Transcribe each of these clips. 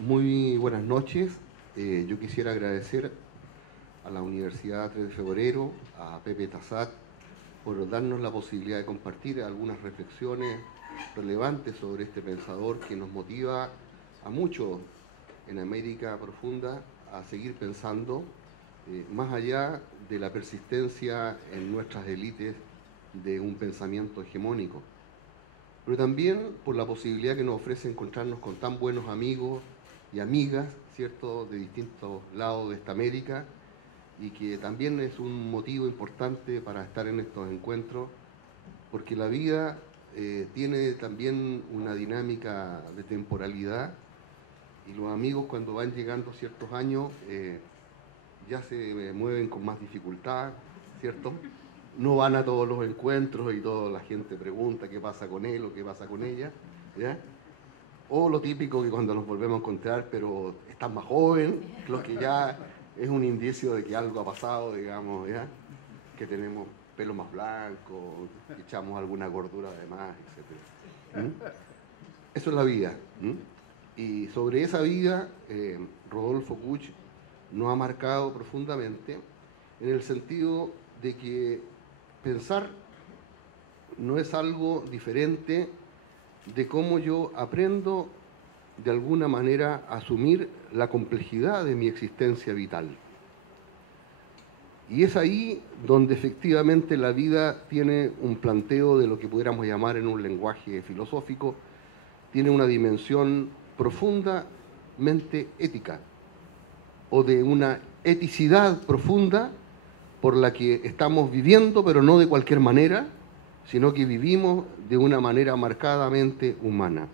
Muy buenas noches. Yo quisiera agradecer a la Universidad 3 de Febrero, a Pepe Tassat, por darnos la posibilidad de compartir algunas reflexiones relevantes sobre este pensador que nos motiva a muchos en América Profunda a seguir pensando más allá de la persistencia en nuestras élites de un pensamiento hegemónico, pero también por la posibilidad que nos ofrece encontrarnos con tan buenos amigos y amigas, ¿cierto?, de distintos lados de esta América, y que también es un motivo importante para estar en estos encuentros, porque la vida tiene también una dinámica de temporalidad, y los amigos cuando van llegando ciertos años ya se mueven con más dificultad, ¿cierto? No van a todos los encuentros y toda la gente pregunta qué pasa con él o qué pasa con ella, ¿ya? O lo típico que cuando nos volvemos a encontrar, pero estás más joven, lo que ya es un indicio de que algo ha pasado, digamos, ¿ya? Que tenemos pelo más blanco, que echamos alguna gordura de más, etc. Eso es la vida. Y sobre esa vida, Rodolfo Kusch nos ha marcado profundamente en el sentido de que pensar no es algo diferente de cómo yo aprendo de alguna manera a asumir la complejidad de mi existencia vital. Y es ahí donde efectivamente la vida tiene un planteo de lo que pudiéramos llamar en un lenguaje filosófico, tiene una dimensión profundamente ética, o de una eticidad profunda por la que estamos viviendo, pero no de cualquier manera, sino que vivimos de una manera marcadamente humana.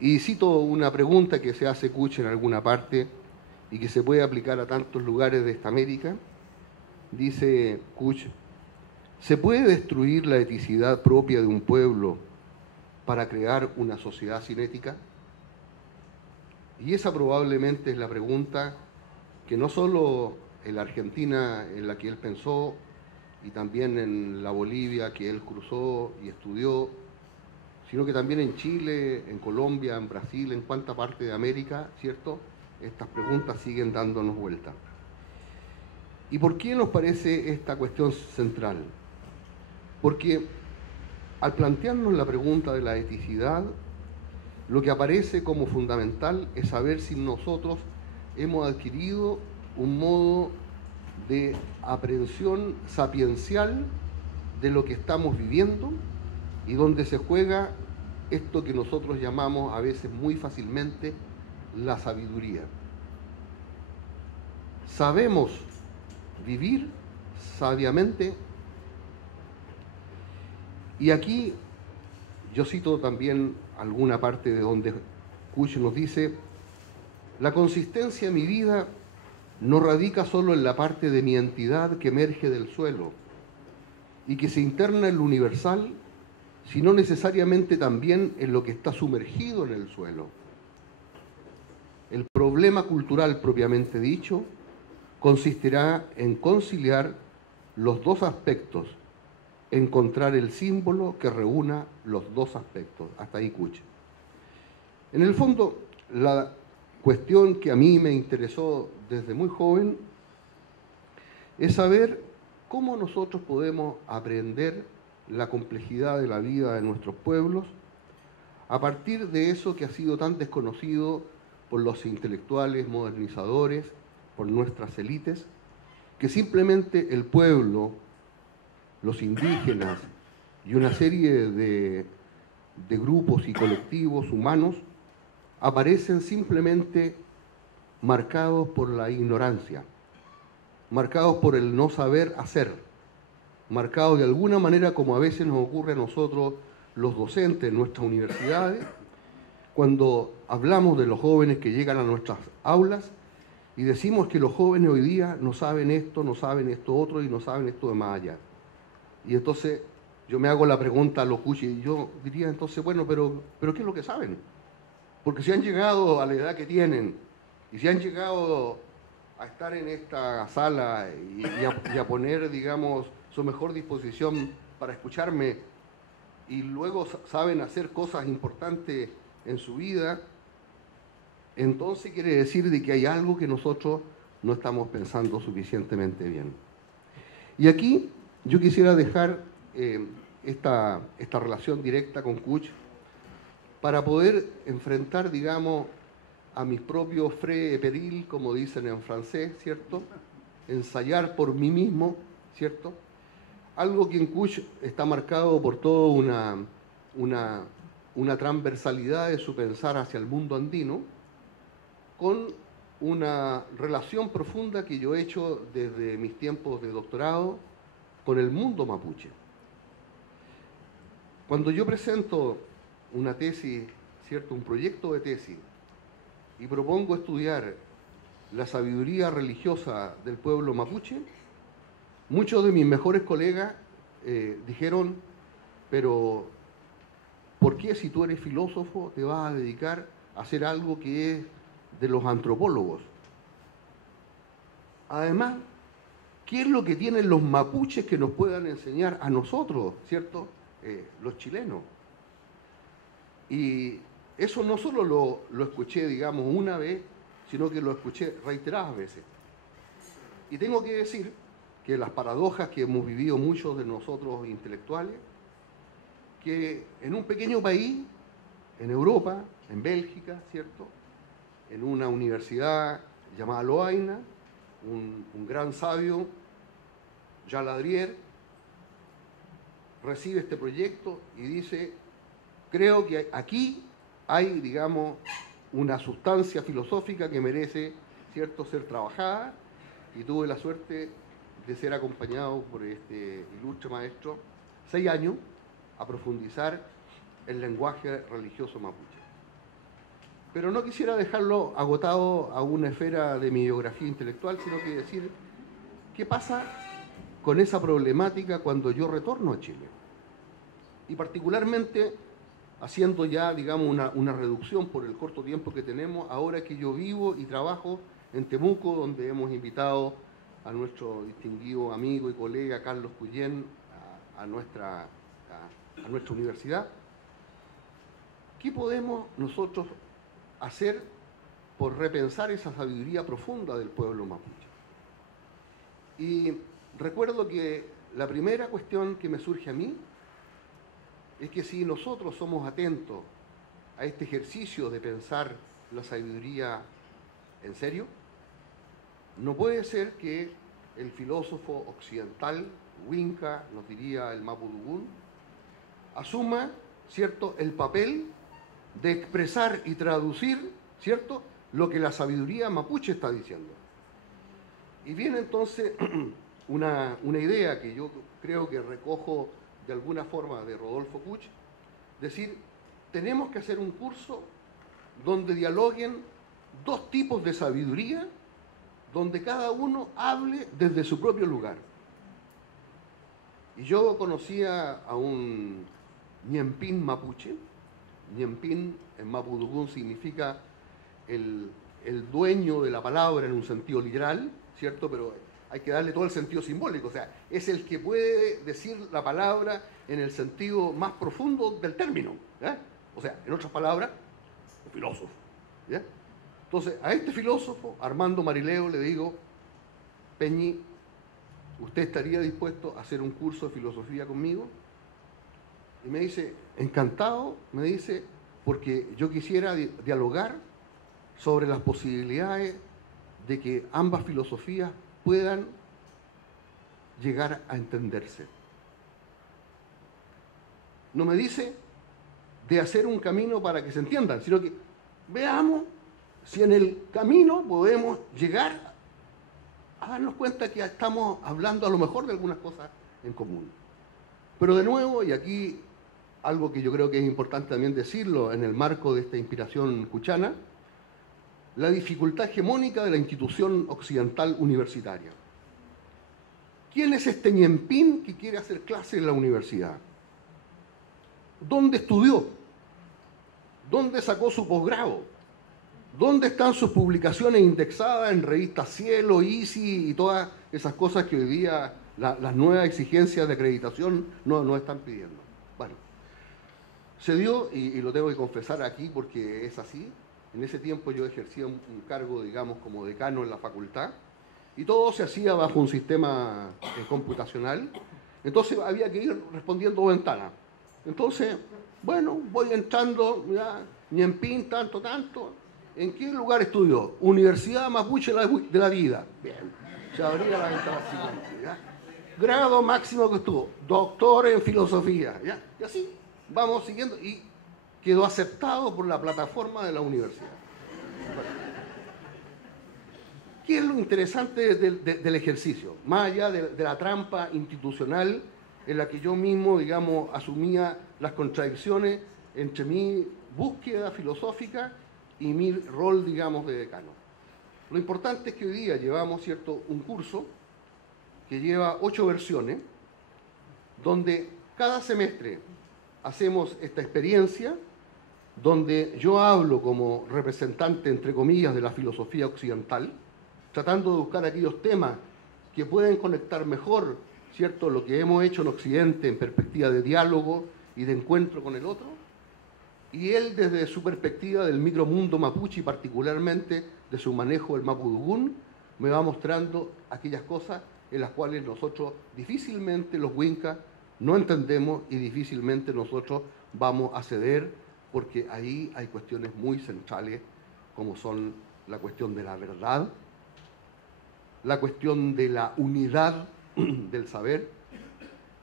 Y cito una pregunta que se hace Kusch en alguna parte y que se puede aplicar a tantos lugares de esta América. Dice Kusch: ¿se puede destruir la eticidad propia de un pueblo para crear una sociedad sin ética? Y esa probablemente es la pregunta que no solo en la Argentina en la que él pensó, y también en la Bolivia que él cruzó y estudió, sino que también en Chile, en Colombia, en Brasil, en cuánta parte de América, ¿cierto? Estas preguntas siguen dándonos vuelta. ¿Y por qué nos parece esta cuestión central? Porque al plantearnos la pregunta de la eticidad, lo que aparece como fundamental es saber si nosotros hemos adquirido un modo de aprehensión sapiencial de lo que estamos viviendo y donde se juega esto que nosotros llamamos a veces muy fácilmente la sabiduría. ¿Sabemos vivir sabiamente? Y aquí yo cito también alguna parte de donde Kusch nos dice: la consistencia de mi vida no radica solo en la parte de mi entidad que emerge del suelo y que se interna en lo universal, sino necesariamente también en lo que está sumergido en el suelo. El problema cultural propiamente dicho consistirá en conciliar los dos aspectos, encontrar el símbolo que reúna los dos aspectos. Hasta ahí Kusch. En el fondo, la cuestión que a mí me interesó desde muy joven es saber cómo nosotros podemos aprender la complejidad de la vida de nuestros pueblos a partir de eso que ha sido tan desconocido por los intelectuales modernizadores, por nuestras élites, que simplemente el pueblo, los indígenas y una serie de grupos y colectivos humanos aparecen simplemente marcados por la ignorancia, marcados por el no saber hacer, marcados de alguna manera como a veces nos ocurre a nosotros los docentes en nuestras universidades, cuando hablamos de los jóvenes que llegan a nuestras aulas y decimos que los jóvenes hoy día no saben esto otro y no saben esto de más allá. Y entonces yo me hago la pregunta a los Kusch y yo diría entonces, bueno, pero ¿qué es lo que saben? Porque si han llegado a la edad que tienen y si han llegado a estar en esta sala y a poner, digamos, su mejor disposición para escucharme y luego saben hacer cosas importantes en su vida, entonces quiere decir de que hay algo que nosotros no estamos pensando suficientemente bien. Y aquí yo quisiera dejar esta relación directa con Kuch para poder enfrentar, digamos, a mis propios frais et périls, como dicen en francés, ¿cierto? Ensayar por mí mismo, ¿cierto? Algo que en Kuch está marcado por toda una transversalidad de su pensar hacia el mundo andino, con una relación profunda que yo he hecho desde mis tiempos de doctorado con el mundo mapuche. Cuando yo presento una tesis, ¿cierto? Un proyecto de tesis, y propongo estudiar la sabiduría religiosa del pueblo mapuche, muchos de mis mejores colegas dijeron, pero ¿por qué si tú eres filósofo te vas a dedicar a hacer algo que es de los antropólogos? Además, ¿qué es lo que tienen los mapuches que nos puedan enseñar a nosotros, ¿cierto? Los chilenos. Y eso no solo lo escuché, digamos, una vez, sino que lo escuché reiteradas veces. Y tengo que decir que las paradojas que hemos vivido muchos de nosotros intelectuales, que en un pequeño país, en Europa, en Bélgica, ¿cierto?, en una universidad llamada Loaina, un gran sabio, Jean Ladrier, recibe este proyecto y dice, creo que aquí hay, digamos, una sustancia filosófica que merece, ¿cierto?, ser trabajada, y tuve la suerte de ser acompañado por este ilustre maestro 6 años a profundizar el lenguaje religioso mapuche. Pero no quisiera dejarlo agotado a una esfera de mi biografía intelectual, sino que decir qué pasa con esa problemática cuando yo retorno a Chile. Y particularmente haciendo ya, digamos, una reducción por el corto tiempo que tenemos, ahora que yo vivo y trabajo en Temuco, donde hemos invitado a nuestro distinguido amigo y colega Carlos Cuyén a nuestra universidad. ¿Qué podemos nosotros hacer por repensar esa sabiduría profunda del pueblo mapuche? Y recuerdo que la primera cuestión que me surge a mí es que si nosotros somos atentos a este ejercicio de pensar la sabiduría en serio, no puede ser que el filósofo occidental, Winca, nos diría el Mapudungun, asuma, ¿cierto?, el papel de expresar y traducir, ¿cierto?, lo que la sabiduría mapuche está diciendo. Y viene entonces una idea que yo creo que recojo de alguna forma de Rodolfo Kuch, decir, tenemos que hacer un curso donde dialoguen dos tipos de sabiduría, donde cada uno hable desde su propio lugar. Y yo conocía a un ñempín mapuche. Ñempín en Mapudungun significa el dueño de la palabra en un sentido literal, ¿cierto? Pero hay que darle todo el sentido simbólico, o sea, es el que puede decir la palabra en el sentido más profundo del término, ¿ya? O sea, en otras palabras, un filósofo, ¿ya? Entonces, a este filósofo, Armando Marileo, le digo, Peñi, ¿usted estaría dispuesto a hacer un curso de filosofía conmigo? Y me dice, encantado, me dice, porque yo quisiera dialogar sobre las posibilidades de que ambas filosofías puedan llegar a entenderse. No me dice de hacer un camino para que se entiendan, sino que veamos si en el camino podemos llegar a darnos cuenta que estamos hablando a lo mejor de algunas cosas en común. Pero de nuevo, y aquí algo que yo creo que es importante también decirlo en el marco de esta inspiración cuchana, la dificultad hegemónica de la institución occidental universitaria. ¿Quién es este ñempín que quiere hacer clase en la universidad? ¿Dónde estudió? ¿Dónde sacó su posgrado? ¿Dónde están sus publicaciones indexadas en revistas Cielo, ISI y todas esas cosas que hoy día las nuevas exigencias de acreditación nos están pidiendo? Bueno, se dio, y lo tengo que confesar aquí porque es así, En ese tiempo yo ejercía un cargo, digamos, como decano en la facultad, y todo se hacía bajo un sistema computacional. Entonces había que ir respondiendo ventanas. Entonces, bueno, voy entrando, ya, Ñempín, tanto, tanto. ¿En qué lugar estudió? Universidad Mapuche de la Vida. Bien, se abría la ventana siguiente, ¿ya? Grado máximo que estuvo, doctor en filosofía, ¿ya? Y así vamos siguiendo, y quedó aceptado por la plataforma de la universidad. ¿Qué es lo interesante del ejercicio? Más allá de la trampa institucional en la que yo mismo, digamos, asumía las contradicciones entre mi búsqueda filosófica y mi rol, digamos, de decano. Lo importante es que hoy día llevamos, ¿cierto?, un curso que lleva 8 versiones, donde cada semestre hacemos esta experiencia, donde yo hablo como representante, entre comillas, de la filosofía occidental, tratando de buscar aquellos temas que pueden conectar mejor, ¿cierto?, lo que hemos hecho en Occidente en perspectiva de diálogo y de encuentro con el otro, y él desde su perspectiva del micromundo mapuche y particularmente de su manejo del mapudungún, me va mostrando aquellas cosas en las cuales nosotros difícilmente los Wincas no entendemos y difícilmente nosotros vamos a ceder, porque ahí hay cuestiones muy centrales como son la cuestión de la verdad, la cuestión de la unidad del saber,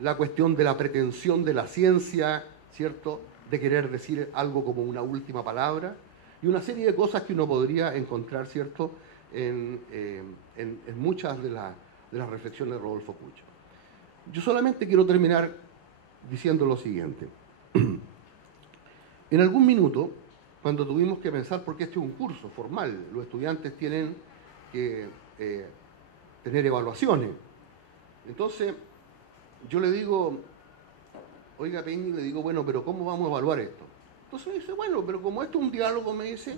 la cuestión de la pretensión de la ciencia, ¿cierto?, de querer decir algo como una última palabra, y una serie de cosas que uno podría encontrar, ¿cierto?, en muchas de las reflexiones de Rodolfo Pucho. Yo solamente quiero terminar diciendo lo siguiente. En algún minuto, cuando tuvimos que pensar, porque este es un curso formal, los estudiantes tienen que tener evaluaciones. Entonces, yo le digo, oiga Peñi, le digo, bueno, pero ¿cómo vamos a evaluar esto? Entonces me dice, bueno, pero como esto es un diálogo, me dice,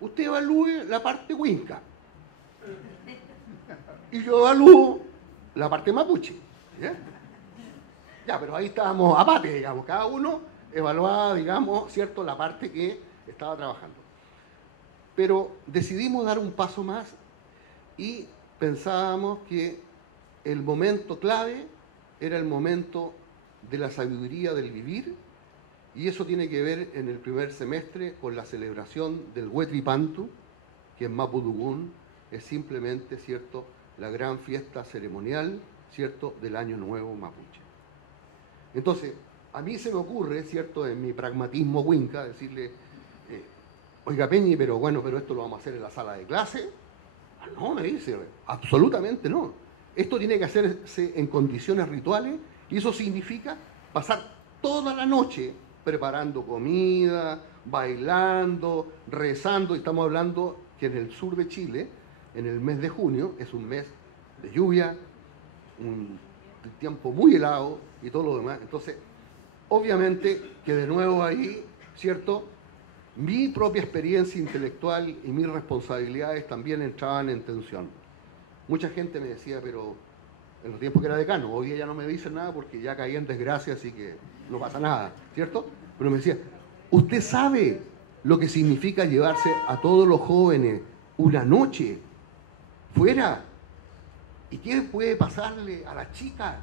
usted evalúe la parte Winca. Y yo evalúo la parte mapuche. ¿Ya? Ya, pero ahí estábamos aparte, digamos, cada uno evaluaba, digamos, ¿cierto?, la parte que estaba trabajando. Pero decidimos dar un paso más y pensábamos que el momento clave era el momento de la sabiduría del vivir, y eso tiene que ver en el primer semestre con la celebración del Huetripantu, que en Mapudungún es simplemente, ¿cierto?, la gran fiesta ceremonial, ¿cierto?, del Año Nuevo Mapuche. Entonces, a mí se me ocurre, ¿cierto?, en mi pragmatismo winca, decirle, oiga Peñi, pero bueno, pero esto lo vamos a hacer en la sala de clase. Ah, no, me dice, absolutamente no. Esto tiene que hacerse en condiciones rituales, y eso significa pasar toda la noche preparando comida, bailando, rezando. Y estamos hablando que en el sur de Chile, en el mes de junio, es un mes de lluvia, un tiempo muy helado y todo lo demás. Entonces, obviamente que de nuevo ahí, ¿cierto?, mi propia experiencia intelectual y mis responsabilidades también entraban en tensión. Mucha gente me decía, pero en los tiempos que era decano, hoy día ya no me dicen nada porque ya caí en desgracia, así que no pasa nada, ¿cierto? Pero me decía, ¿usted sabe lo que significa llevarse a todos los jóvenes una noche fuera? ¿Y qué puede pasarle a la chica?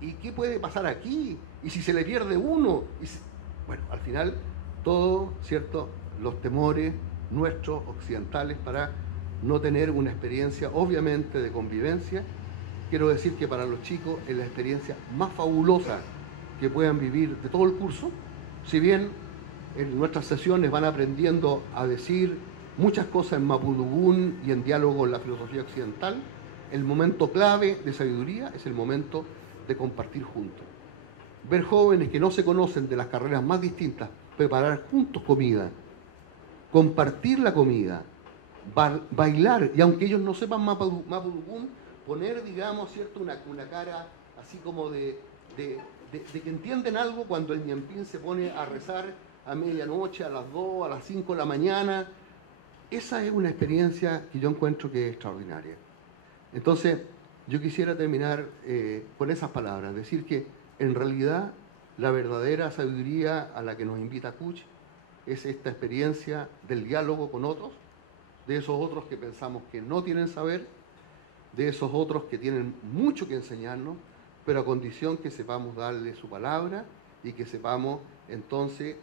¿Y qué puede pasar aquí? ¿Y si se le pierde uno? Bueno, al final, todo, ¿cierto?, los temores nuestros occidentales para no tener una experiencia, obviamente, de convivencia. Quiero decir que para los chicos es la experiencia más fabulosa que puedan vivir de todo el curso. Si bien en nuestras sesiones van aprendiendo a decir muchas cosas en mapudungún y en diálogo con la filosofía occidental, el momento clave de sabiduría es el momento de compartir juntos. Ver jóvenes que no se conocen de las carreras más distintas, preparar juntos comida, compartir la comida, bailar, y aunque ellos no sepan mapudungún, poner, digamos, ¿cierto?, una cara así como de que entienden algo cuando el ñampín se pone a rezar a medianoche, a las 2, a las 5 de la mañana. Esa es una experiencia que yo encuentro que es extraordinaria. Entonces, yo quisiera terminar con esas palabras, decir que en realidad la verdadera sabiduría a la que nos invita Kuch es esta experiencia del diálogo con otros, de esos otros que pensamos que no tienen saber, de esos otros que tienen mucho que enseñarnos, pero a condición que sepamos darle su palabra y que sepamos entonces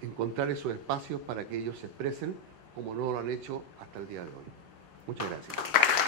encontrar esos espacios para que ellos se expresen como no lo han hecho hasta el día de hoy. Muchas gracias.